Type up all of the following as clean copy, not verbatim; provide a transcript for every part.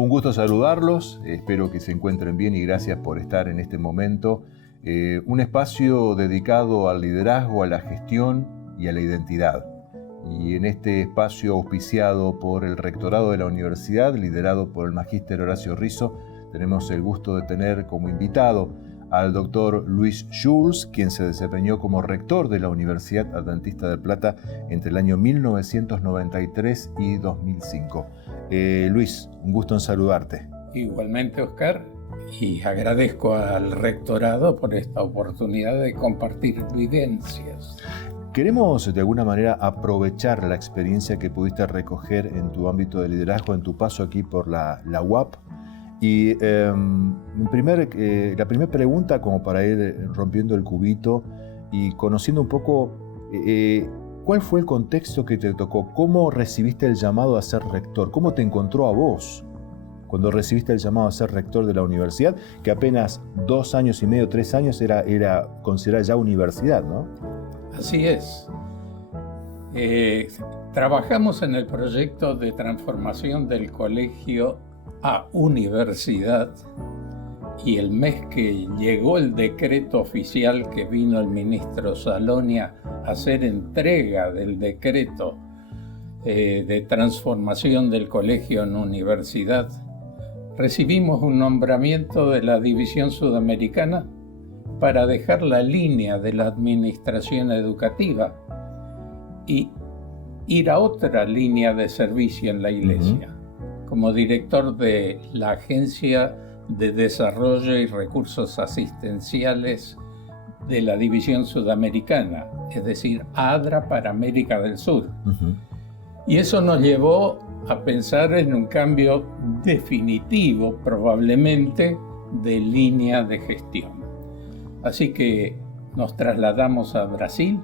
Un gusto saludarlos, espero que se encuentren bien y gracias por estar en este momento. Un espacio dedicado al liderazgo, a la gestión y a la identidad. Y en este espacio auspiciado por el Rectorado de la Universidad, liderado por el Magíster Horacio Rizzo, tenemos el gusto de tener como invitado al doctor Luis Jules, quien se desempeñó como rector de la Universidad Adventista del Plata entre el año 1993 y 2005. Luis, un gusto en saludarte. Igualmente, Oscar, y agradezco al rectorado por esta oportunidad de compartir vivencias. Queremos de alguna manera aprovechar la experiencia que pudiste recoger en tu ámbito de liderazgo, en tu paso aquí por la UAP. Y la primera pregunta, como para ir rompiendo el cubito y conociendo un poco cuál fue el contexto que te tocó, cómo recibiste el llamado a ser rector, cómo te encontró a vos cuando recibiste el llamado a ser rector de la universidad, que apenas 2 años y medio, 3 años era considerada ya universidad, ¿no? Así es. Trabajamos en el proyecto de transformación del colegio a universidad y el mes que llegó el decreto oficial que vino el ministro Salonia a hacer entrega del decreto de transformación del colegio en universidad, recibimos un nombramiento de la División Sudamericana para dejar la línea de la administración educativa y ir a otra línea de servicio en la iglesia. Como director de la Agencia de Desarrollo y Recursos Asistenciales de la División Sudamericana, es decir, ADRA para América del Sur. Y eso nos llevó a pensar en un cambio definitivo, probablemente, de línea de gestión. Así que nos trasladamos a Brasil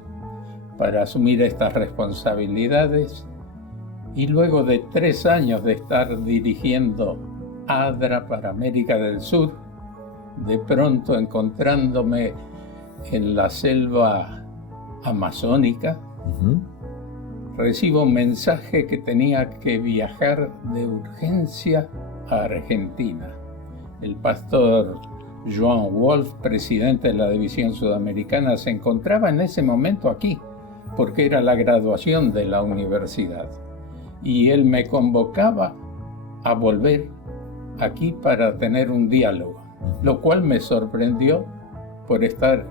para asumir estas responsabilidades. Y luego de 3 años de estar dirigiendo ADRA para América del Sur, de pronto encontrándome en la selva amazónica, recibo un mensaje que tenía que viajar de urgencia a Argentina. El pastor Joan Wolf, presidente de la División Sudamericana, se encontraba en ese momento aquí, porque era la graduación de la universidad. Y él me convocaba a volver aquí para tener un diálogo, lo cual me sorprendió por estar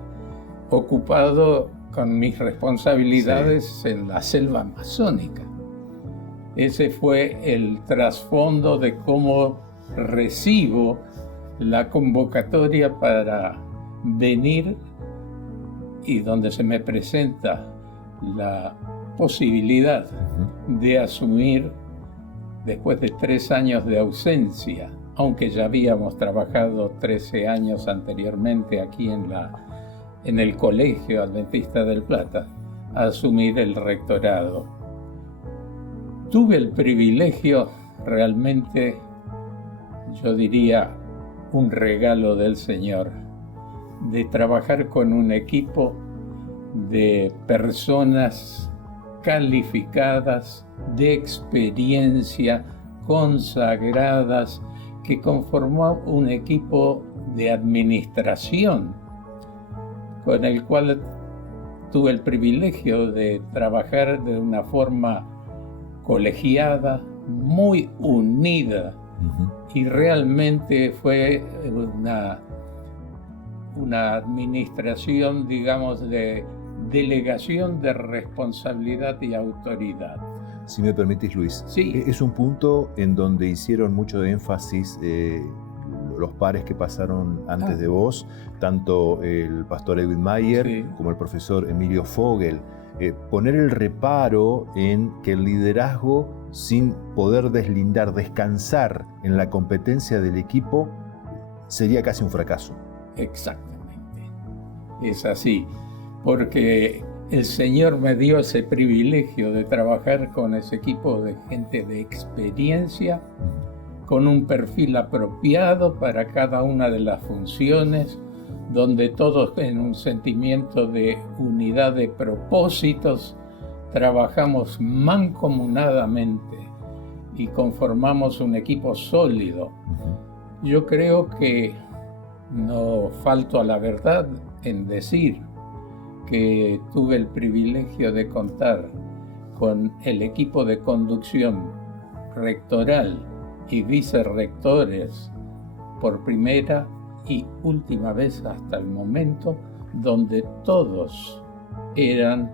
ocupado con mis responsabilidades en la selva amazónica. Ese fue el trasfondo de cómo recibo la convocatoria para venir y donde se me presenta la posibilidad de asumir, después de 3 años de ausencia, aunque ya habíamos trabajado 13 años anteriormente aquí en el Colegio Adventista del Plata, a asumir el rectorado. Tuve el privilegio, realmente, yo diría, un regalo del Señor, de trabajar con un equipo de personas calificadas, de experiencia, consagradas, que conformó un equipo de administración con el cual tuve el privilegio de trabajar de una forma colegiada, muy unida, y realmente fue una administración, digamos, de delegación de responsabilidad y autoridad. Si me permitís, Luis, sí. Es un punto en donde hicieron mucho énfasis los pares que pasaron antes de vos, tanto el pastor Edwin Mayer como el profesor Emilio Fogel. Poner el reparo en que el liderazgo, sin poder descansar en la competencia del equipo, sería casi un fracaso. Exactamente, es así, porque el Señor me dio ese privilegio de trabajar con ese equipo de gente de experiencia, con un perfil apropiado para cada una de las funciones, donde todos en un sentimiento de unidad de propósitos trabajamos mancomunadamente y conformamos un equipo sólido. Yo creo que no falto a la verdad en decir que tuve el privilegio de contar con el equipo de conducción rectoral y vicerrectores por primera y última vez hasta el momento, donde todos eran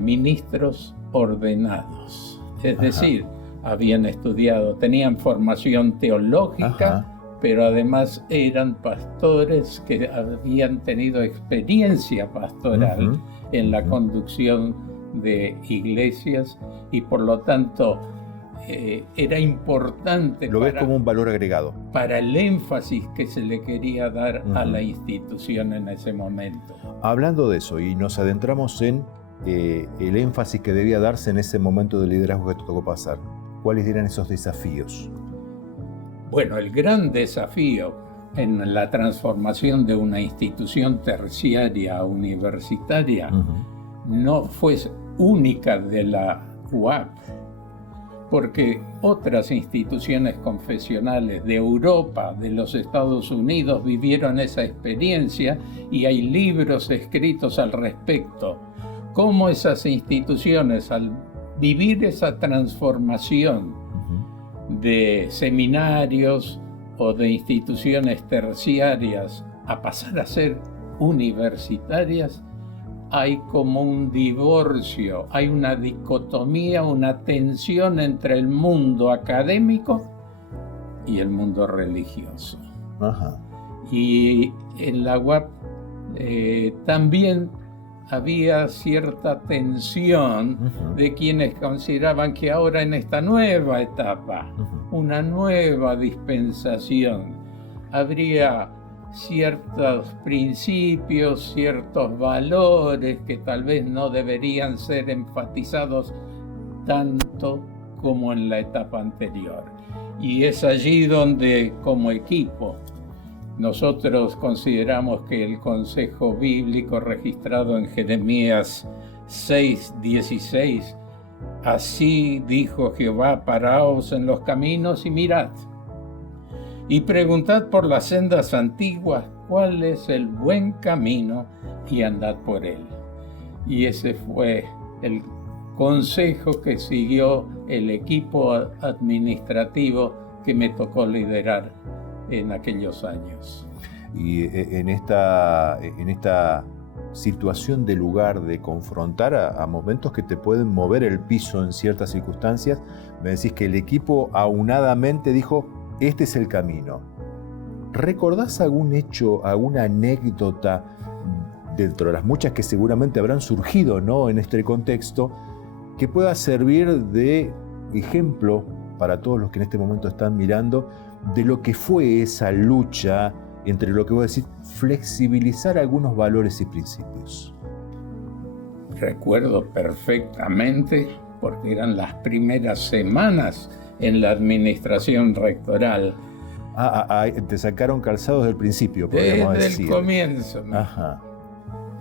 ministros ordenados. Es decir, habían estudiado, tenían formación teológica, pero además eran pastores que habían tenido experiencia pastoral en la conducción de iglesias, y por lo tanto era importante. ¿Lo ves como un valor agregado? Para el énfasis que se le quería dar a la institución en ese momento. Hablando de eso, y nos adentramos en el énfasis que debía darse en ese momento de liderazgo que te tocó pasar, ¿cuáles eran esos desafíos? Bueno, el gran desafío en la transformación de una institución terciaria universitaria no fue única de la UAP, porque otras instituciones confesionales de Europa, de los Estados Unidos, vivieron esa experiencia y hay libros escritos al respecto. Cómo esas instituciones, al vivir esa transformación de seminarios o de instituciones terciarias a pasar a ser universitarias, hay como un divorcio, hay una dicotomía, una tensión entre el mundo académico y el mundo religioso. Y en la UAP también había cierta tensión de quienes consideraban que ahora en esta nueva etapa, una nueva dispensación, habría ciertos principios, ciertos valores que tal vez no deberían ser enfatizados tanto como en la etapa anterior. Y es allí donde, como equipo, nosotros consideramos que el consejo bíblico registrado en Jeremías 6:16, así dijo Jehová, paraos en los caminos y mirad, y preguntad por las sendas antiguas cuál es el buen camino y andad por él. Y ese fue el consejo que siguió el equipo administrativo que me tocó liderar en aquellos años. Y en esta situación de lugar de confrontar a momentos que te pueden mover el piso en ciertas circunstancias, me decís que el equipo aunadamente dijo, este es el camino. ¿Recordás algún hecho, alguna anécdota, dentro de las muchas que seguramente habrán surgido, ¿no?, en este contexto, que pueda servir de ejemplo para todos los que en este momento están mirando, de lo que fue esa lucha entre lo que vos decís, flexibilizar algunos valores y principios? Recuerdo perfectamente, porque eran las primeras semanas en la administración rectoral. Te sacaron calzados del principio, podríamos decir. Desde el comienzo.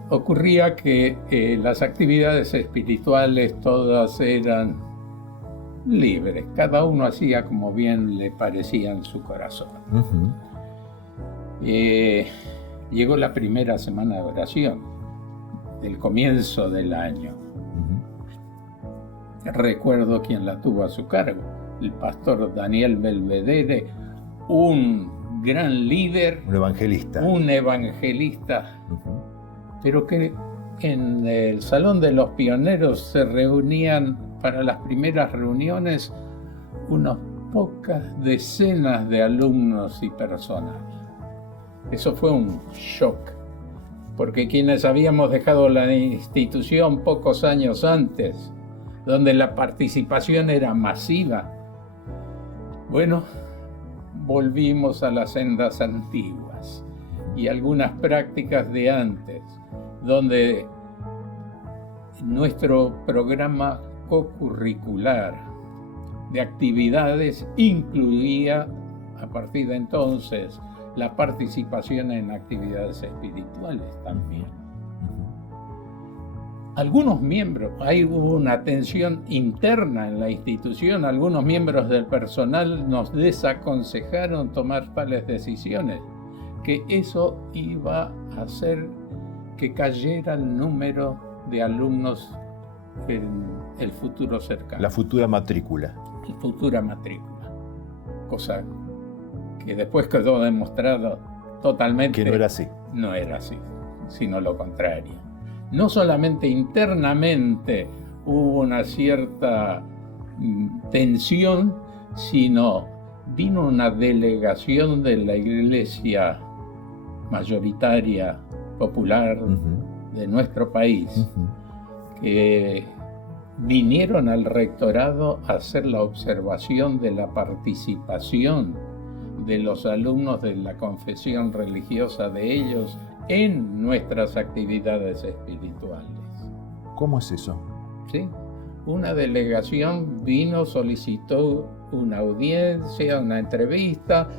Ocurría que las actividades espirituales todas eran libres, cada uno hacía como bien le parecía en su corazón. Llegó la primera semana de oración, el comienzo del año. Recuerdo quién la tuvo a su cargo, el pastor Daniel Belvedere, un gran líder, un evangelista, pero que en el Salón de los Pioneros se reunían para las primeras reuniones unas pocas decenas de alumnos y personal. Eso fue un shock, porque quienes habíamos dejado la institución pocos años antes, donde la participación era masiva, bueno, volvimos a las sendas antiguas y algunas prácticas de antes, donde nuestro programa co-curricular de actividades incluía, a partir de entonces, la participación en actividades espirituales también. algunos miembros, hubo una tensión interna en la institución, algunos miembros del personal nos desaconsejaron tomar tales decisiones, que eso iba a hacer que cayera el número de alumnos en el futuro cercano. La futura matrícula. La futura matrícula. Cosa que después quedó demostrado totalmente que no era así. No era así, sino lo contrario. No solamente internamente hubo una cierta tensión, sino vino una delegación de la iglesia mayoritaria, popular de nuestro país, que vinieron al rectorado a hacer la observación de la participación de los alumnos de la confesión religiosa de ellos en nuestras actividades espirituales. ¿Cómo es eso? ¿Sí? Una delegación vino, solicitó una audiencia, una entrevista,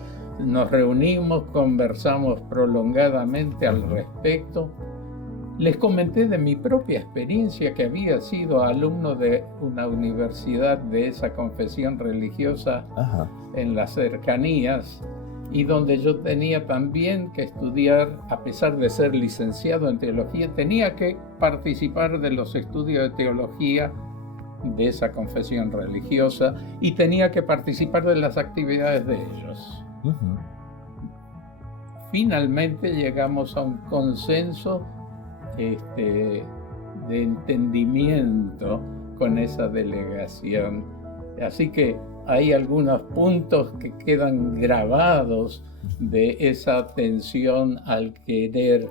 nos reunimos, conversamos prolongadamente al respecto. Les comenté de mi propia experiencia, que había sido alumno de una universidad de esa confesión religiosa en las cercanías, y donde yo tenía también que estudiar, a pesar de ser licenciado en teología, tenía que participar de los estudios de teología de esa confesión religiosa y tenía que participar de las actividades de ellos. Finalmente llegamos a un consenso de entendimiento con esa delegación. Así que hay algunos puntos que quedan grabados de esa tensión al querer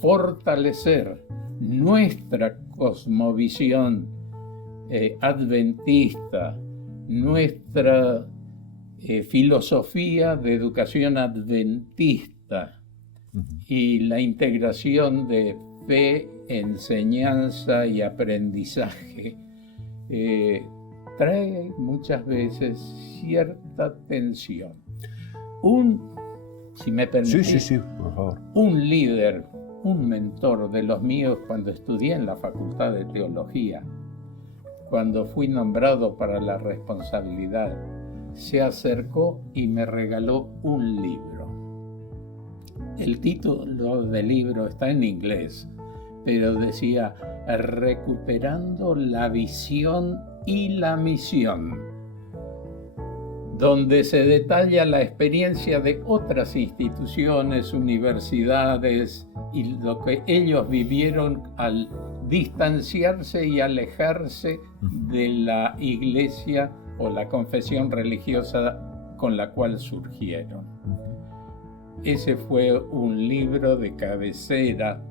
fortalecer nuestra cosmovisión adventista, nuestra filosofía de educación adventista y la integración de fe, enseñanza y aprendizaje. Trae muchas veces cierta tensión. Si me permitís, sí, por favor. Un líder, un mentor de los míos cuando estudié en la Facultad de Teología, cuando fui nombrado para la responsabilidad, se acercó y me regaló un libro. El título del libro está en inglés, pero decía Recuperando la visión y la misión, donde se detalla la experiencia de otras instituciones, universidades y lo que ellos vivieron al distanciarse y alejarse de la iglesia o la confesión religiosa con la cual surgieron. Ese fue un libro de cabecera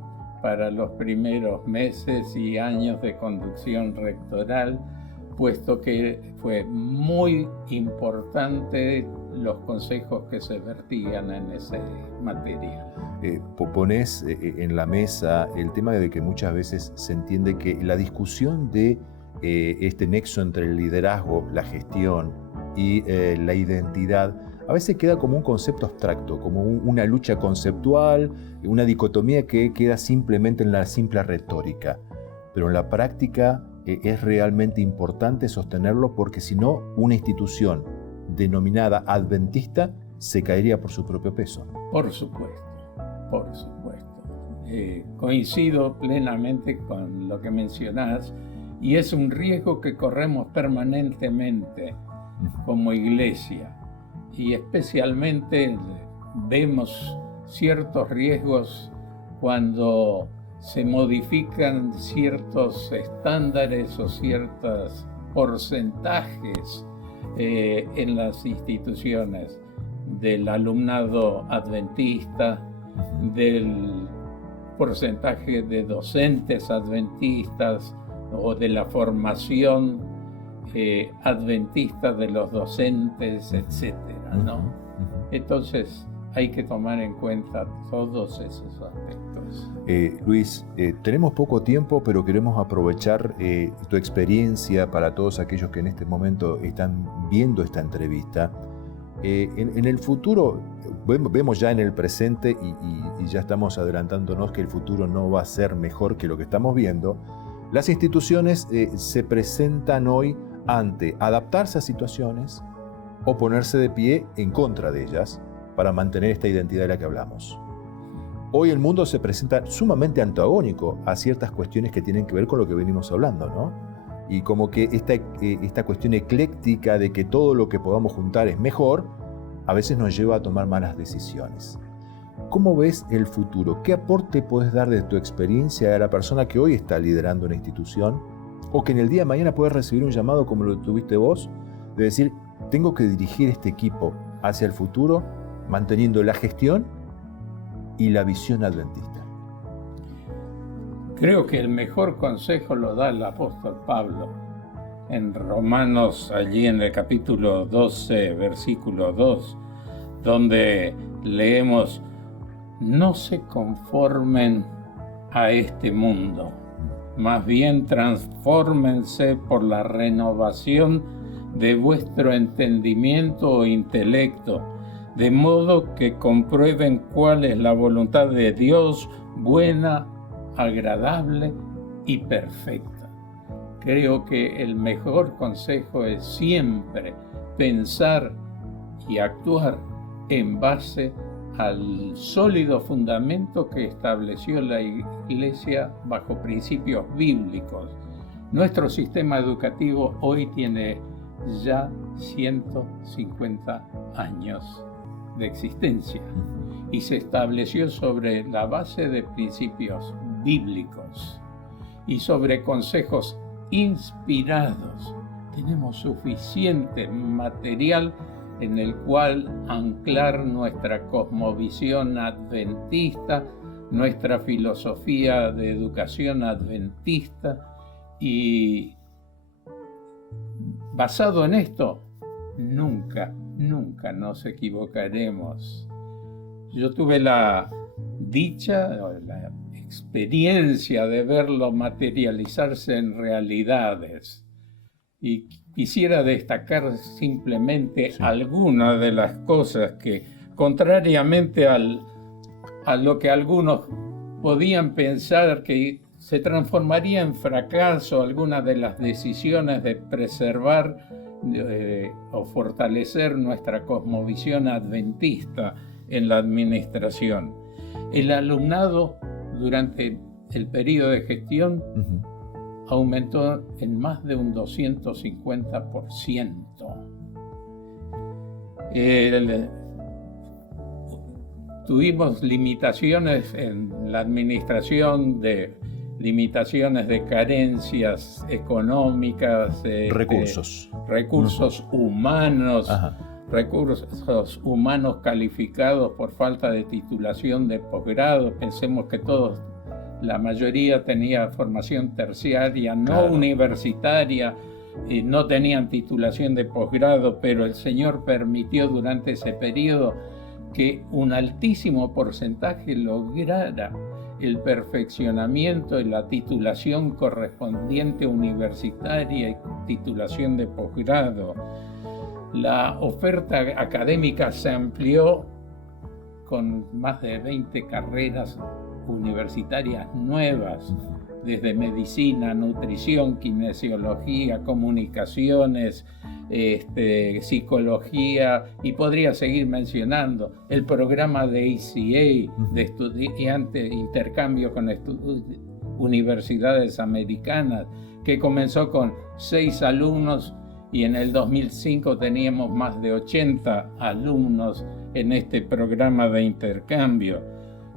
para los primeros meses y años de conducción rectoral, puesto que fue muy importante los consejos que se vertían en ese material. Ponés en la mesa el tema de que muchas veces se entiende que la discusión de este nexo entre el liderazgo, la gestión y la identidad a veces queda como un concepto abstracto, como una lucha conceptual, una dicotomía que queda simplemente en la simple retórica. Pero en la práctica es realmente importante sostenerlo, porque si no, una institución denominada adventista se caería por su propio peso. Por supuesto, por supuesto. Coincido plenamente con lo que mencionás, y es un riesgo que corremos permanentemente como iglesia, y especialmente vemos ciertos riesgos cuando se modifican ciertos estándares o ciertos porcentajes en las instituciones del alumnado adventista, del porcentaje de docentes adventistas o de la formación adventista de los docentes, etcétera, ¿no? Entonces hay que tomar en cuenta todos esos aspectos. Luis, tenemos poco tiempo, pero queremos aprovechar tu experiencia para todos aquellos que en este momento están viendo esta entrevista. En el futuro, vemos ya en el presente y ya estamos adelantándonos que el futuro no va a ser mejor que lo que estamos viendo. Las instituciones se presentan hoy ante adaptarse a situaciones o ponerse de pie en contra de ellas para mantener esta identidad de la que hablamos. Hoy el mundo se presenta sumamente antagónico a ciertas cuestiones que tienen que ver con lo que venimos hablando, ¿no? Y como que esta cuestión ecléctica de que todo lo que podamos juntar es mejor, a veces nos lleva a tomar malas decisiones. ¿Cómo ves el futuro? ¿Qué aporte puedes dar de tu experiencia a la persona que hoy está liderando una institución o que en el día de mañana puede recibir un llamado como lo tuviste vos, de decir, tengo que dirigir este equipo hacia el futuro manteniendo la gestión y la visión adventista? Creo que el mejor consejo lo da el apóstol Pablo en Romanos, allí en el capítulo 12, versículo 2, donde leemos: no se conformen a este mundo, más bien transfórmense por la renovación de vuestro entendimiento o intelecto, de modo que comprueben cuál es la voluntad de Dios, buena, agradable y perfecta. Creo que el mejor consejo es siempre pensar y actuar en base al sólido fundamento que estableció la Iglesia bajo principios bíblicos. Nuestro sistema educativo hoy tiene ya 150 años de existencia y se estableció sobre la base de principios bíblicos y sobre consejos inspirados. Tenemos suficiente material en el cual anclar nuestra cosmovisión adventista, nuestra filosofía de educación adventista, y basado en esto, nunca nos equivocaremos. Yo tuve la dicha, la experiencia de verlo materializarse en realidades, y quisiera destacar simplemente algunas de las cosas que, contrariamente a lo que algunos podían pensar que se transformaría en fracaso algunas de las decisiones de preservar o fortalecer nuestra cosmovisión adventista en la administración. El alumnado durante el periodo de gestión aumentó en más de un 250%. Tuvimos limitaciones en la administración, limitaciones de carencias económicas, recursos humanos, recursos humanos calificados por falta de titulación de posgrado. Pensemos que la mayoría tenía formación terciaria, no universitaria, no tenían titulación de posgrado, pero el Señor permitió durante ese periodo que un altísimo porcentaje lograra el perfeccionamiento y la titulación correspondiente universitaria y titulación de posgrado. La oferta académica se amplió con más de 20 carreras universitarias nuevas, desde medicina, nutrición, kinesiología, comunicaciones, psicología, y podría seguir mencionando el programa de ACA, de estudiantes, intercambio con universidades americanas, que comenzó con 6 alumnos y en el 2005 teníamos más de 80 alumnos en este programa de intercambio.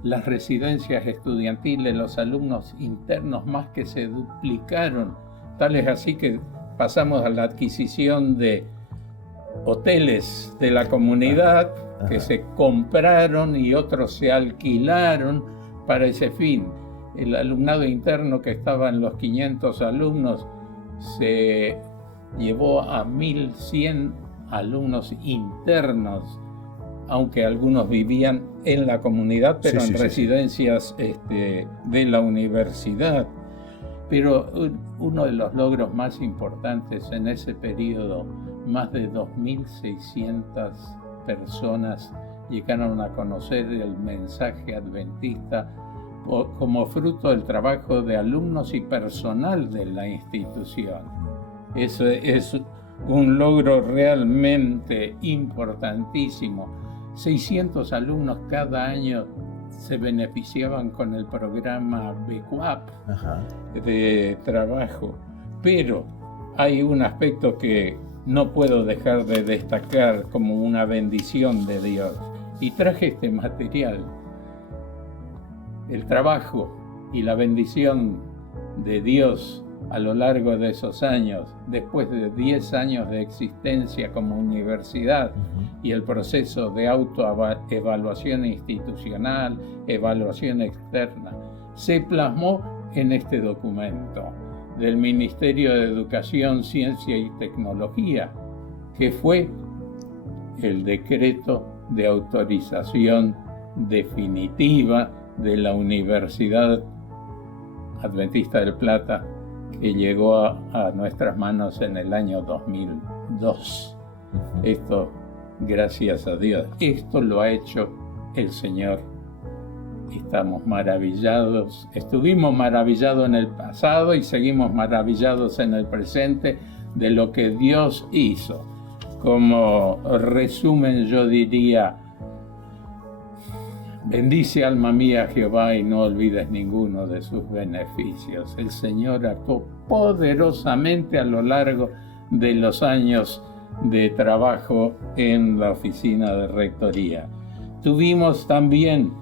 Las residencias estudiantiles, los alumnos internos más que se duplicaron, tal es así que pasamos a la adquisición de hoteles de la comunidad que se compraron y otros se alquilaron para ese fin. El alumnado interno, que estaba en los 500 alumnos, se llevó a 1.100 alumnos internos, aunque algunos vivían en la comunidad, pero en residencias de la universidad. Pero uno de los logros más importantes en ese periodo, más de 2.600 personas llegaron a conocer el mensaje adventista como fruto del trabajo de alumnos y personal de la institución. Eso es un logro realmente importantísimo. 600 alumnos cada año se beneficiaban con el programa BECUAP de trabajo. Pero hay un aspecto que no puedo dejar de destacar como una bendición de Dios. Y traje este material. El trabajo y la bendición de Dios a lo largo de esos años, después de 10 años de existencia como universidad, y el proceso de autoevaluación institucional, evaluación externa, se plasmó en este documento del Ministerio de Educación, Ciencia y Tecnología, que fue el decreto de autorización definitiva de la Universidad Adventista del Plata, que llegó a nuestras manos en el año 2002. Esto, gracias a Dios, esto lo ha hecho el Señor. Estamos maravillados, estuvimos maravillados en el pasado y seguimos maravillados en el presente de lo que Dios hizo. Como resumen, yo diría: bendice alma mía Jehová y no olvides ninguno de sus beneficios. El Señor actuó poderosamente a lo largo de los años de trabajo en la oficina de rectoría. Tuvimos también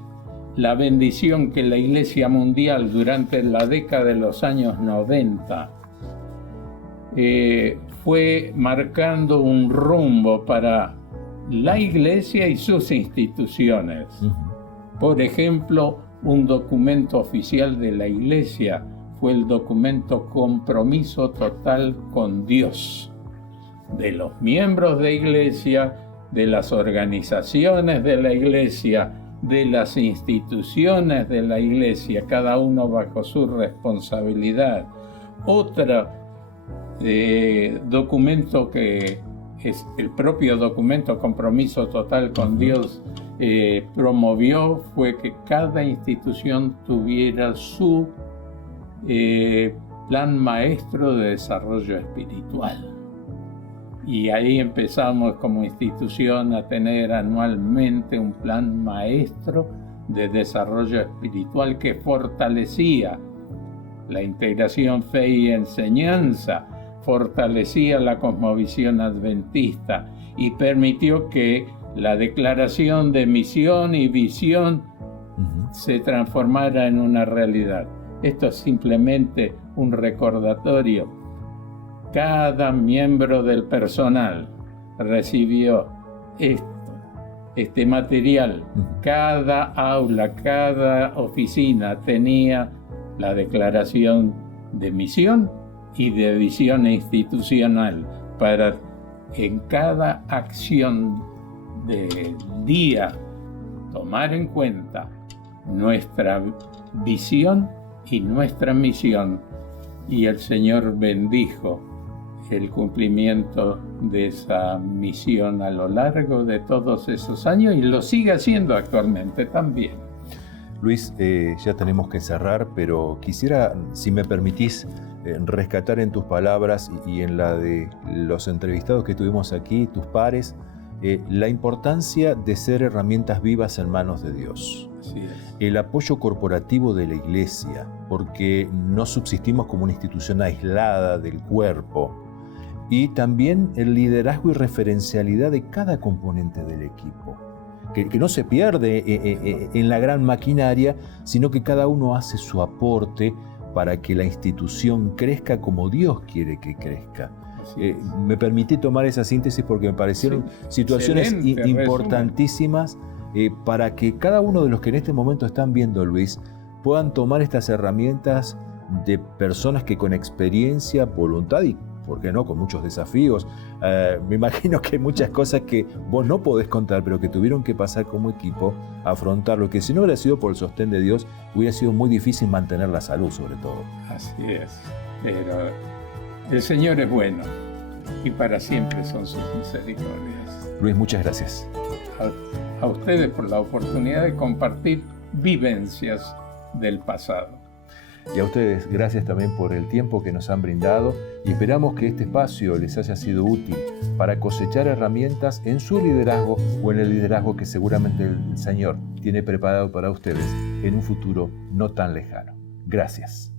la bendición que la Iglesia Mundial durante la década de los años 90 fue marcando un rumbo para la Iglesia y sus instituciones. Por ejemplo, un documento oficial de la Iglesia fue el documento Compromiso Total con Dios, de los miembros de Iglesia, de las organizaciones de la Iglesia, de las instituciones de la Iglesia, cada uno bajo su responsabilidad. Otro documento que es el propio documento Compromiso Total con Dios promovió fue que cada institución tuviera su plan maestro de desarrollo espiritual. Y ahí empezamos como institución a tener anualmente un plan maestro de desarrollo espiritual que fortalecía la integración fe y enseñanza, fortalecía la cosmovisión adventista y permitió que la declaración de misión y visión se transformara en una realidad. Esto es simplemente un recordatorio. Cada miembro del personal recibió este material. Cada aula, cada oficina tenía la declaración de misión y de visión institucional para en cada acción del día tomar en cuenta nuestra visión y nuestra misión. Y el Señor bendijo el cumplimiento de esa misión a lo largo de todos esos años y lo sigue haciendo actualmente también. Luis, ya tenemos que cerrar, pero quisiera, si me permitís, rescatar en tus palabras y en la de los entrevistados que tuvimos aquí, tus pares, la importancia de ser herramientas vivas en manos de Dios. Así es. El apoyo corporativo de la Iglesia, porque no subsistimos como una institución aislada del cuerpo, y también el liderazgo y referencialidad de cada componente del equipo, que no se pierde en la gran maquinaria, sino que cada uno hace su aporte para que la institución crezca como Dios quiere que crezca. Me permití tomar esa síntesis porque me parecieron situaciones importantísimas para que cada uno de los que en este momento están viendo, Luis, puedan tomar estas herramientas de personas que con experiencia, voluntad y, ¿por qué no?, con muchos desafíos. Me imagino que hay muchas cosas que vos no podés contar, pero que tuvieron que pasar como equipo a afrontarlo, que si no hubiera sido por el sostén de Dios, hubiera sido muy difícil mantener la salud, sobre todo. Así es, pero el Señor es bueno y para siempre son sus misericordias. Luis, muchas gracias. a ustedes por la oportunidad de compartir vivencias del pasado. Y a ustedes, gracias también por el tiempo que nos han brindado y esperamos que este espacio les haya sido útil para cosechar herramientas en su liderazgo o en el liderazgo que seguramente el Señor tiene preparado para ustedes en un futuro no tan lejano. Gracias.